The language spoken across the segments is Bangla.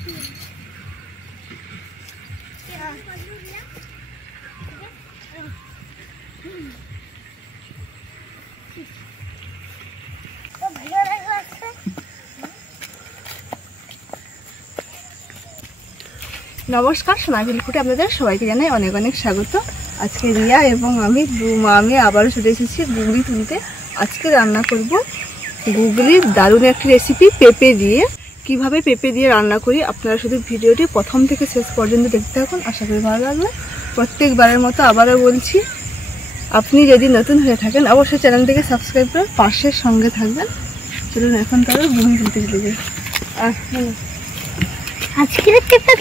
নমস্কার, সোনাঝুরি ফুটে আপনাদের সবাইকে জানাই অনেক অনেক স্বাগত। আজকে রিয়া এবং আমি দু মামে আবারও চলে এসেছি গুগলি তুলতে। আজকে রান্না করব গুগলির দারুণ একটি রেসিপি, পেঁপে দিয়ে। কিভাবে পেঁপে দিয়ে রান্না করি আপনারা শুধু ভিডিওটি প্রথম থেকে শেষ পর্যন্ত দেখতে থাকুন, আশা করি ভালো লাগবে। প্রত্যেকবারের মতো আবারও বলছি, আপনি যদি নতুন হয়ে থাকেন অবশ্যই চ্যানেলটিকে সাবস্ক্রাইব করে পাশের সঙ্গে থাকবেন। চলুন এখন তাহলে গুগলি তুলতে চলে যাই। আজকে পেঁপে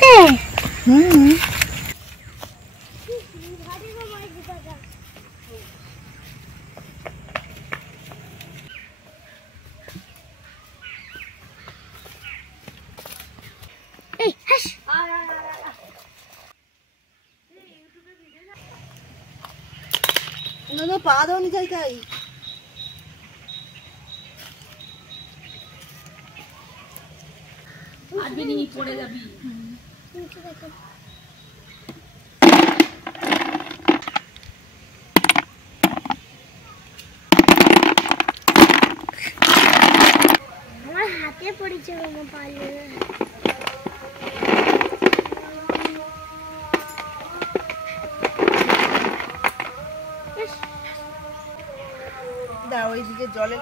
পা দাওনি যাই তাই পড়ে যাবি। আমার হাতে পড়েছে ওইদিকে জলে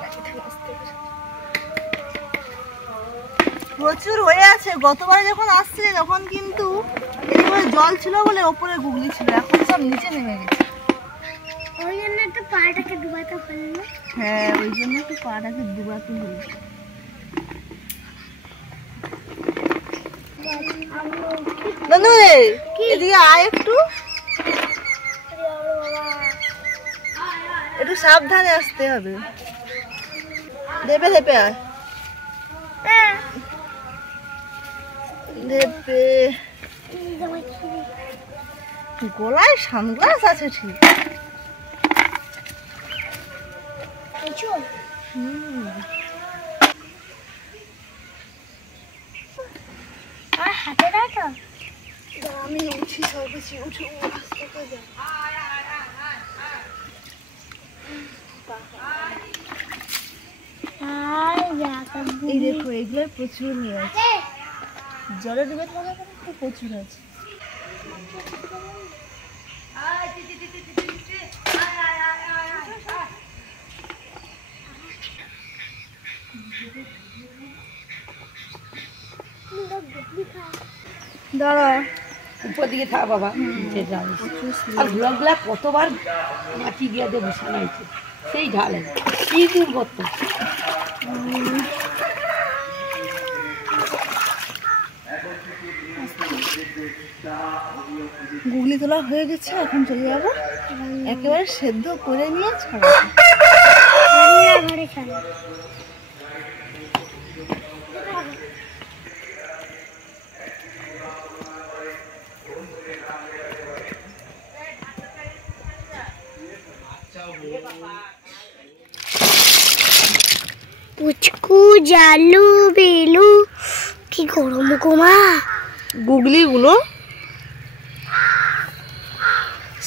প্রচুর হয়ে আছে। গতবারে যখন আসছিলে তখন কিন্তু জল ছিল বলে ওপরে গুগলি ছিল, এখন সব নিচে নেমে গেছে। ওই জন্য একটু পাটাকে ডুবাতে পারলো। হ্যাঁ, ওই জন্য একটু পাটাকে ডুবাতে হলো। নন্দু এদিকে আয়, একটু একটু সাবধানে আসতে হবে। ধেপে ধেপে আয়, ধেপে। গলায় সানগ্লাস আছে ঠিক। হাতে রাখো, আমি উঠি, সব কিছু উঠে এই দেখো, এগুলো প্রচুর হয়ে আছে। জলে ডুবে থাকা তো প্রচুর আছে। দাঁড়া, উপর দিকে থাক বাবা, আর ঘোড়াগুলা কতবার মাটি দিয়ে বসানো হয়েছে, সেই ঢালে কি দূর করতো। গুগলি তোলা হয়ে গেছে, এখন চলে যাবো একেবারে সেদ্ধ করে নিয়ে ছাড়াবো। পুচকু জালু বেলু কি গরম গোমা। গুগলি গুলো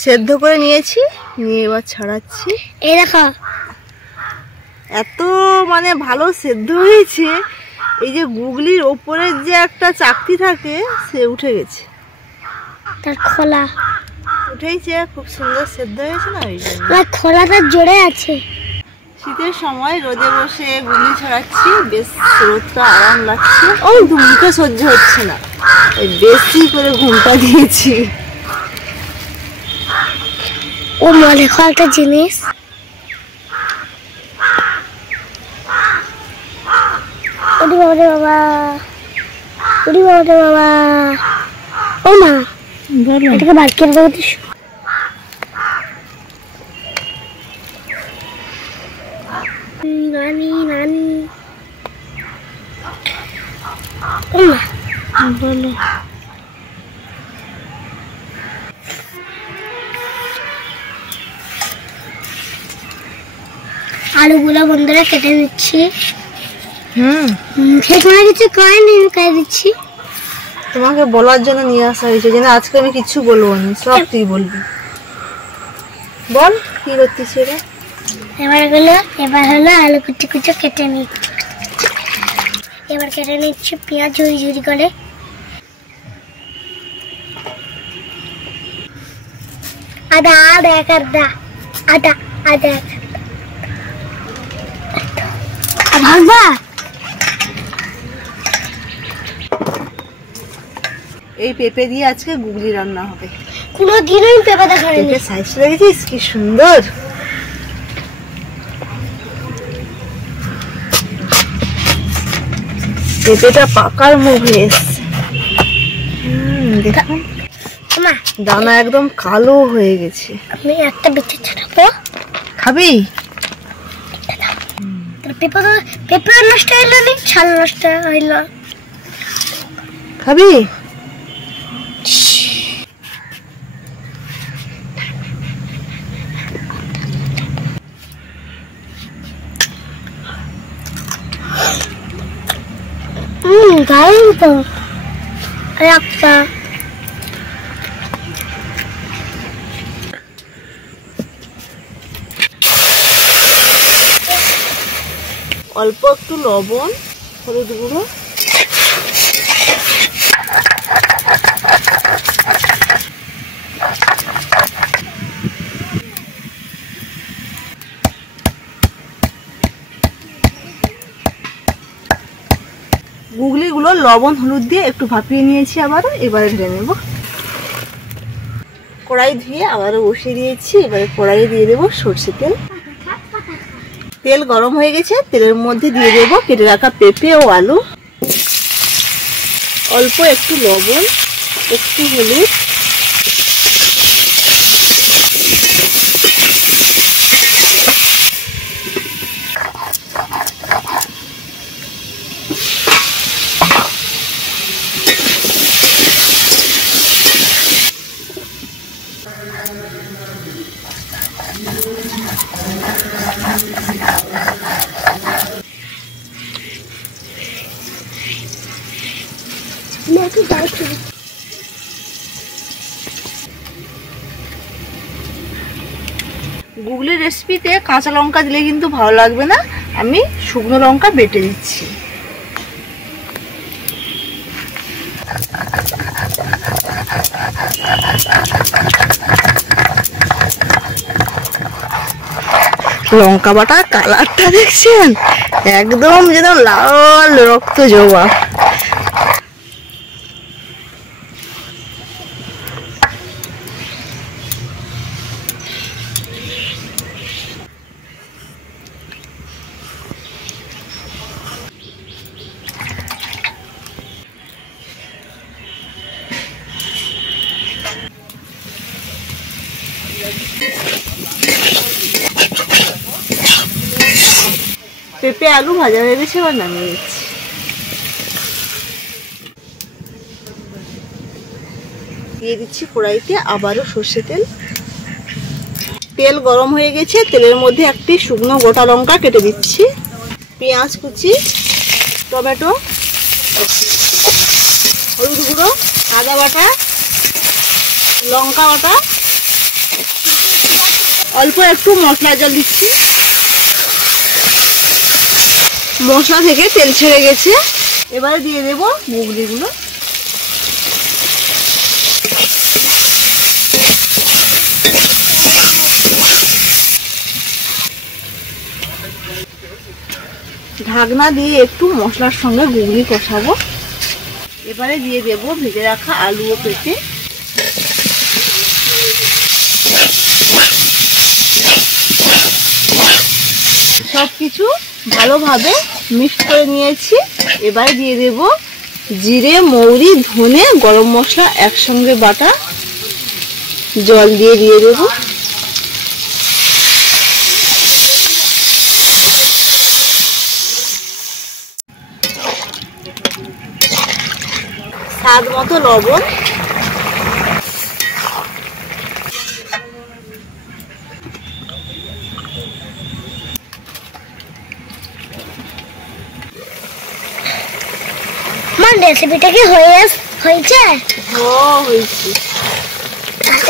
সেদ্ধ করে নিয়েছি, নিয়ে এবার ছাড়াচ্ছি। এই দেখো, এত মানে ভালো সেদ্ধ হয়েছে। এই যে গুগলির ওপরের যে একটা চাকতি থাকে সে উঠে গেছে, তার খোলা উঠেইছে, খুব সুন্দর সেদ্ধ হয়েছে না। ওই জন্য খোলাটা জোরে আছে। শীতের সময় রোদে বসে গুগলি ছাড়াচ্ছি, বেশ রোদটা আরাম লাগছে। ও মুখে সহ্য হচ্ছে না, বেশি করে ঘুমটা দিয়েছি। ও মনে হয় একটা জিনিস, ওরে বাবা রে বাবা, ওরে বাবা রে বাবা। ও মা, এটাকে বার করে দেবো তো। নানি নানি, ও মা বলো। আলুগুলো বন্ধুরা কেটে দিচ্ছি। মুখে কোনো কিছু করেনি, কেটে দিচ্ছি। তোমাকে বলার জন্য নিয়ে আসা হয়েছে, যেন আজকে আমি কিচ্ছু বলবো না, সব তুই বলবি। বল কি করছিস এটা? এবার হলো আলু কুচি কুচি কেটে নিচ্ছি। এবার কেটে নিচ্ছি পেঁয়াজ ঝুড়ি ঝুড়ি করে। আদা আদা আদা আদা আদা ভাগবা। এই পেঁপে দিয়ে আজকে গুগলি রান্না হবে। কোনোদিনই পেঁপে দেখা হয়নি। পেঁপে সাইজটা দেখেছিস কি সুন্দর। পেঁপেটা পাকার মুখে এসছে। দেখুন মা, দানা একদম কালো হয়ে গেছে। আমি একটা বেঁচে ছাড়াবো। খাবি? পেঁপে নষ্ট হইল নি, ছাল নষ্ট হইল। খাবি? দারুণ তো একটা। অল্প একটু লবণ, হলুদ গুঁড়ো, গুগলিগুলো লবণ হলুদ দিয়ে একটু ভাপিয়ে নিয়েছি। এবারে ঢেলে নেব। কড়াই ধুয়ে আবারও বসিয়ে দিয়েছি। এবারে কড়াইয়ে দিয়ে দেবো সর্ষে তেল। তেল গরম হয়ে গেছে, তেলের মধ্যে দিয়ে দেবো কেটে রাখা পেঁপে ও আলু, অল্প একটু লবণ, একটু হলুদ, গুগলি রেসিপিতে কাঁচা লঙ্কা দিলে কিন্তু ভালো লাগবে না, আমি শুকনো লঙ্কা বেটে দিচ্ছি। লঙ্কা বাটা কালারটা দেখছেন, একদম যেন লাল রক্ত জবা। পেঁপে আলু ভাজা হয়ে গেছে, এবার নামিয়ে নিচ্ছি। দিয়ে দিচ্ছি কড়াইতে আবারও সর্ষে তেল। তেল গরম হয়ে গেছে, তেলের মধ্যে একটি শুকনো গোটা লঙ্কা কেটে দিচ্ছি, পেঁয়াজ কুচি, টমেটো, হলুদ গুঁড়ো, আদা বাটা, লঙ্কা বাটা, অল্প একটু মশলা জল দিচ্ছি। মশলা থেকে তেল ছেড়ে গেছে, এবারে দিয়ে দেবো গুগলিগুলো। ঢাকনা দিয়ে একটু মশলার সঙ্গে গুগলি কষাবো। এবারে দিয়ে দেবো ভেজে রাখা আলু ও পেঁপে। সবকিছু ভালোভাবে মিক্স করে নিয়েছি। এবারে দিয়ে দেব জিরে, মৌরি, ধনে, গরম মশলা একসঙ্গে বাটা, জল দিয়ে দেব। স্বাদ মতো লবণ, রেসিপিটা কি হয়ে হয়েছে? হয়েছে।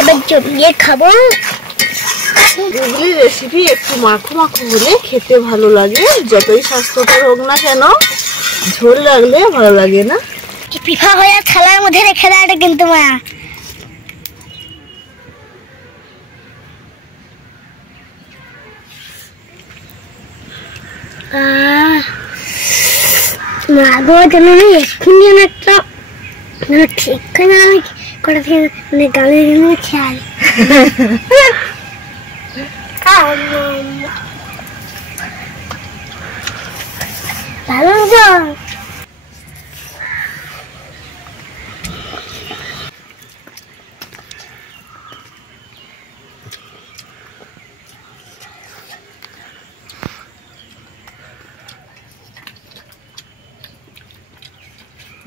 এবার জমিয়ে খাবো। গুগলির রেসিপি একটু মাখো মাখো হলে খেতে ভালো লাগে, যতই স্বাস্থ্যকর হোক না কেন ঝোল লাগলে ভালো লাগে না। পিঠা হয়ে থালার মধ্যে রেখে দেয় এটা কিন্তু মা। মাগো যেন এক্ষুনি একটা ঠিক করে আমি করে মানে গালের খেয়াল ভালো।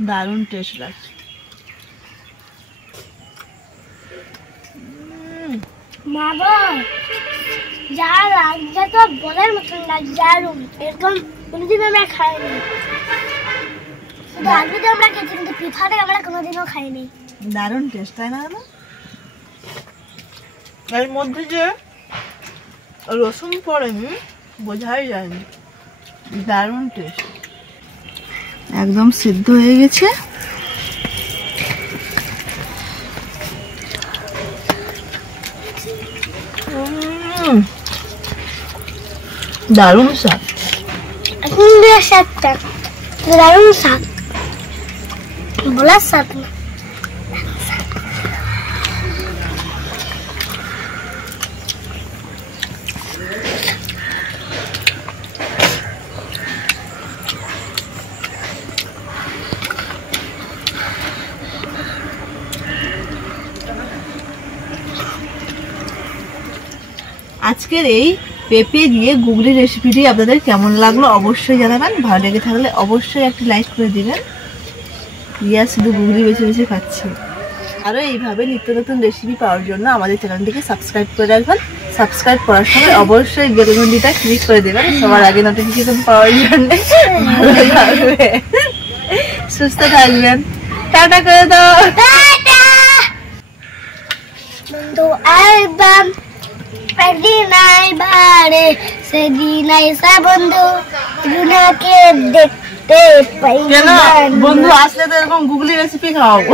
দারুণ টেস্ট লাগছে। মাগো যা লাগছে তো বলার মতন লাগছে, দারুণ। এরকম কোনোদিন আমরা খাইনি, শুধু আলু দিয়ে আমরা খেয়েছি কিন্তু পিঠাটা আমরা কোনোদিনও খাইনি। দারুণ টেস্ট, তাই না? এর মধ্যে যে রসুন পড়েনি বোঝাই যায়নি, দারুণ টেস্ট। একদম সিদ্ধ হয়ে গেছে। দারুণ স্বাদ, সুন্দর স্বাদটা, দারুণ স্বাদ, বলার স্বাদ না। আজকের এই পেঁপে দিয়ে গুগলি রেসিপিটি আপনাদের কেমন লাগলো অবশ্যই জানাবেন। ভালো লেগে থাকলে অবশ্যই একটি লাইক করে দিবেন। রিয়া শুধু গুগলি বেছে বেছে খাচ্ছে। আরও এইভাবে নিত্য নতুন রেসিপি পাওয়ার জন্য আমাদের চ্যানেলটিকে সাবস্ক্রাইব করে রাখবেন। সাবস্ক্রাইব করার সময় অবশ্যই বেল ঘন্টিটা ক্লিক করে দেবেন সবার আগে নোটিফিকেশন পাওয়ার জন্য। ভালো থাকবে, সুস্থ থাকবেন, টাটা করে দাও। বন্ধু অ্যালবাম একদিন আইবারে, সেদিন আইসা বন্ধু গুনাকে দেখতে পাই। কেন বন্ধু আসলে তো এরকম গুগলি রেসিপি খাওয়াবো।